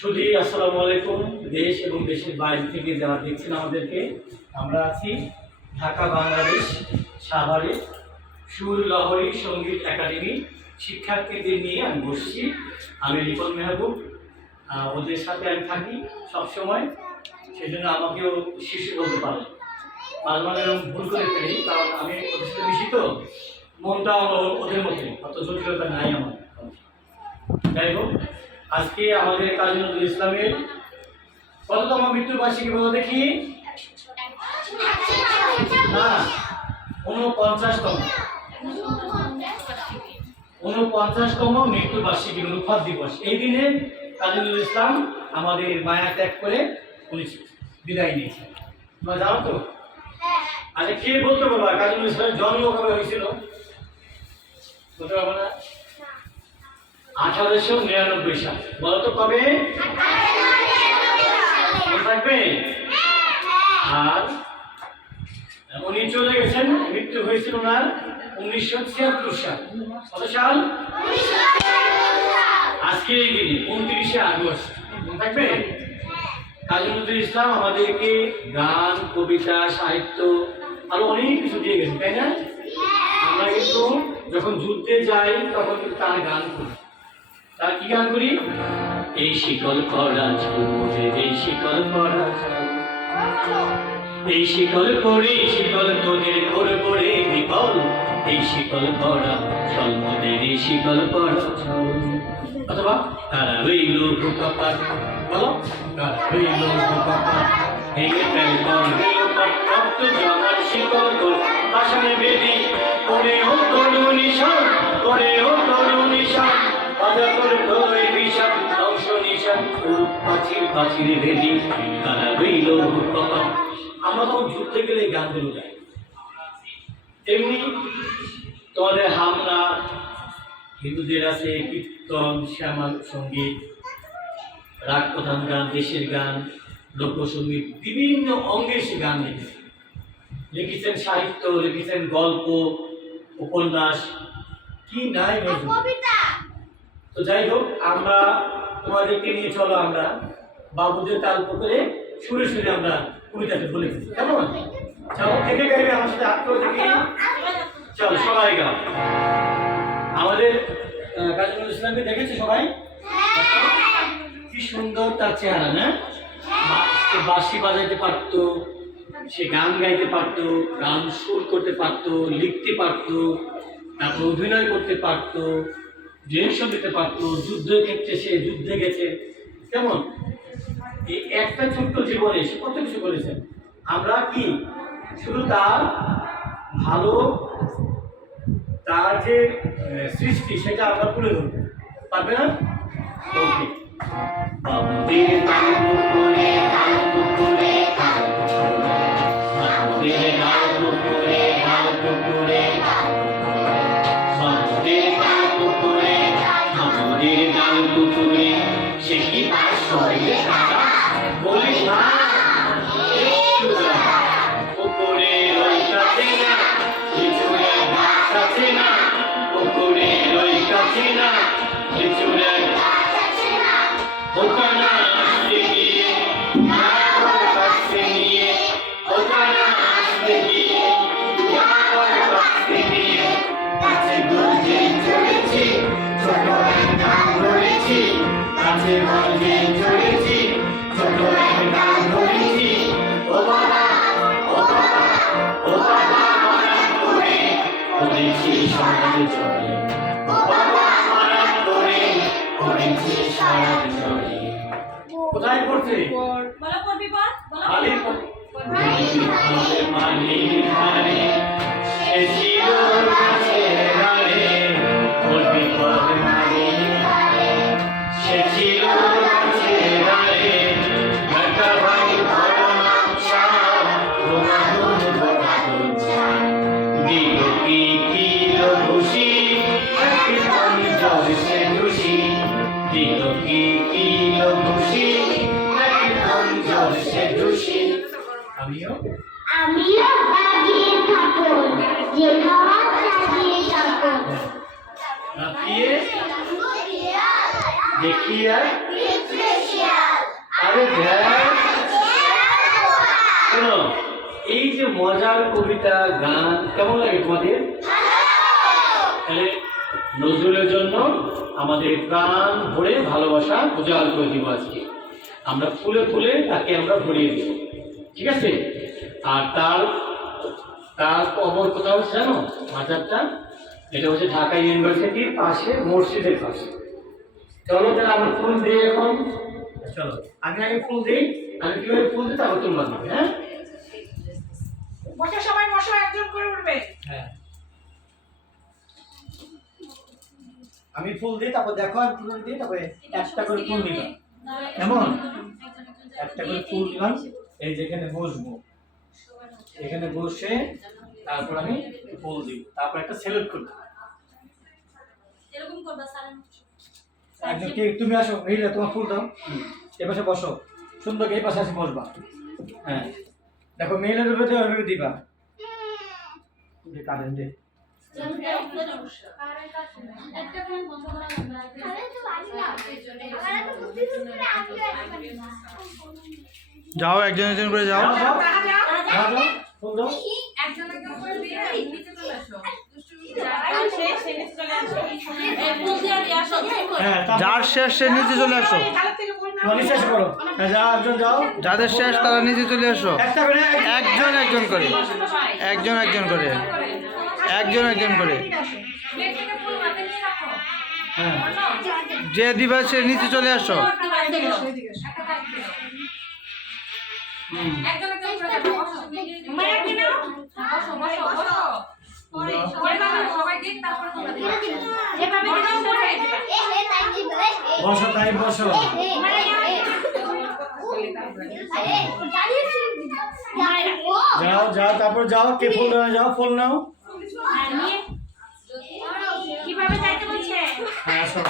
শুধু আসসালামু আলাইকুম। দেশ এবং দেশের বাইরে থেকে যারা দেখছেন আমাদেরকে, আমরা আছি ঢাকা বাংলাদেশ সাভারে সুর লহরী সঙ্গীত একাডেমি শিক্ষার্থীদের নিয়ে আমি বসছি। আমি রিপন মেহবুব, ওদের সাথে আমি থাকি সবসময়, সেই জন্য আমাকেও শিশু বলতে পারে। মাঝে মাঝে ভুল করে ফেলি, কারণ আমি ওদের সাথে মিশি তো, মনটা ওদের মধ্যে অত জটিলতা নাই আমার। যাই হোক, আজকে আমাদের কাজী নজরুল ইসলামের কততম মৃত্যুবার্ষিকী বলো দেখি? না, 49তম 49তম মৃত্যুবার্ষিকী, রূপার দিবস। এই দিনে কাজী নজরুল ইসলাম আমাদের মায়া ত্যাগ করে উনি বিদায় নিয়েছেন। তোমরা জানো তো? আচ্ছা, কে বলতে পারবো কাজী নজরুল ইসলামের জন্ম কবে হয়েছিল? বলতে পারবো না? 1899 সাল। বলো তো কবে থাকবে? আর উনি চলে গেছেন, মৃত্যু হয়েছিল ওনার 1976 সাল। কত সাল? আজকে এই দিনে 29শে আগস্ট থাকবে। কাজী নজরুল ইসলাম আমাদেরকে গান, কবিতা, সাহিত্য আরো অনেক কিছু দিয়ে গেছে, তাই না? আমরা কিন্তু যখন যুদ্ধে যাই তখন কিন্তু তার গান করি। তার কি গান করি? এই শিকল পরা ঝুমুরে, এই শিকল পরা, এই শিকল পরে শিকল তোদের করব রে বিকল, এই শিকল পরা চল মোদের, এই শিকল পরা চল। অথবা তারা রইল কপাট, বলো তারা রইল কপাট, এই ফেল কর রইল রক্ত জমার শিকল তোর আসামে বেদি করে ও তরু নিশান, করে ও তরু নিশান, অজগর ধরে বিষাদ ধ্বংস নিশান, পাচির পাচিরে বেদি তারা রইল কপাট। আমরা তখন যুদ্ধে গেলে এই গানগুলো গাই। তেমনি তোমাদের হামলা, হিন্দুদের আছে কীর্তন, শ্যামা সঙ্গীত, রাগ প্রধান গান, দেশের গান, লোকসঙ্গীত, বিভিন্ন অঙ্গে সে গান লিখেছেন। লিখেছেন সাহিত্য, লিখেছেন গল্প, উপন্যাস, কি নাই কবিতা। তো যাই হোক, আমরা তোমাদেরকে নিয়ে চলো, আমরা বাবুদের তাল করে সুরে সুরে আমরা কবিতাটা বলেছি। কেমন? চলো, থেকে গাইবে আমার সাথে আত্ম থেকে। চলো সবাই গাও। আমাদের কাজী নজরুল ইসলামকে দেখেছে সবাই? কি সুন্দর তার চেহারা, না? সে বাঁশি বাজাইতে পারতো, সে গান গাইতে পারতো, গান সুর করতে পারতো, লিখতে পারতো, তারপর অভিনয় করতে পারতো, ডিরেকশন দিতে পারতো, যুদ্ধের ক্ষেত্রে সে যুদ্ধে গেছে। কেমন? এই একটা ছোট্ট জীবনে সে কত কিছু করেছেন। আমরা কি শুধু তার ভালো, তার যে সৃষ্টি সেটা আমরা তুলে ধরবো, পারবে না? ওকে। বাবুদের গান করে গান করে বাবুদের গান করে গান করে বাবুদের গান করে বাবুদের গান করে, সে কি তার শরীরে কাটা বলিস না? উপরে রইতাছে না, কিছুরে গাছ আছে না, উপরে রইতাছে না, কিছুরে গাছ আছে না, ওখানে আসতে গিয়ে আমার কাছে নিয়ে, ওখানে আসতে গিয়ে আমার কাছে নিয়ে, কাছে গঞ্জে চলেছি, ছোট একটা ধরেছি, কাছে গঞ্জে চলেছি, ছোট একটা ধরেছি, ও বাবা ও বাবা ও বাবা মারা করে করেছি সারা জড়ে, ও বাবা মারা করে করেছি সারা জড়ে। কোথায় পড়ছে? বলো পড়বি পড়, বলো আলী মালির ধারে সে ছিল গাছের ডালে, পড়বি পড় মালির ধারে সে ছিল গাছের ডালে, ঘাটা ভাই বড় নামসা গোমাগুন গোমাগুন চায়, দিল কি কিল খুশি একদম জল সে খুশি, দিল কি কিল খুশি একদম জল সে খুশি। আমিও বাজিয়ে থাকো, যে খাওয়া চালিয়ে থাকো, রাখিয়ে দেখিয়া আরে শোনো, এই যে মজার কবিতা গান কেমন লাগে তোমাদের? তাহলে নজরুলের জন্য আমাদের প্রাণ ভরে ভালোবাসা উজাড় করে দিব আজকে। আমরা ফুলে ফুলে তাকে আমরা ভরিয়ে দেব, ঠিক আছে? আর তার তার কবর কোথাও হচ্ছে জানো? মাজারটা এটা হচ্ছে ঢাকা ইউনিভার্সিটির পাশে, মসজিদের পাশে। চলো তাহলে আমরা ফুল দিই এখন। চলো আগে ফুল দিই, আমি কিভাবে ফুল দিই তারপর তোমরা দিবে। হ্যাঁ বসে সবাই বসো, একজন করে উঠবে। হ্যাঁ, আমি ফুল দিই, তারপর দেখো আমি ফুল দিই, তারপরে একটা করে ফুল দিলাম। কেমন? একটা করে ফুল দিলাম, এই যেখানে বসবো, এখানে বসে তারপর আমি ফুল দিই, তারপর একটা সেলুট করতে। এরকম করবা স্যার? একদম ঠিক। তুমি আসো, এই যে তোমার ফুল দাও, এই পাশে বসো, সুন্দর এই পাশে আসে বসবা। হ্যাঁ দেখো, মেয়েদের উপরে ওইভাবে দিবা। কারেন্ট দে। একটা ফোন বন্ধ করা যাবে না। যাও, একজন একজন করে যাও। যাও, যাও, তারা যাও। যাও, যাও, ফুল দাও। একজন একজন করে দিয়ে নিচে চলে আসো। সে নিচে চলে আসো। এই ফোন দিয়ে দিয়ে আসো। হ্যাঁ, তারপর- যার শেষ সে নিচে চলে আসো। এই ধারের থেকে বল না। তোমার নিচে এসে পড়ো। হ্যাঁ, যাও, একজন যাও। যাদের শেষ তারা নিচে চলে আসো। একটা করে একজন একজন করে, একজন একজন করে, একজন একজন করে। প্লেট থেকে ফুল হাতে নিয়ে রাখো। হ্যাঁ, যে দিবা সে নিচে চলে আসো। একটা কাজ দিও। একজন একজন করে দেখো। বসো। মায়া কি নাও? বসো বসো বসো। সবাই বাবা সবাই দিক, তারপরে তোমরা দিবা। এভাবে দিলে সবাই দিবা। বসো, তাই বসো। যাও, যাও, তারপর যাও, কে ফুল নাও, যাও, ফুল নাও। কিভাবে যাইতে বলছে? হ্যাঁ, আসো।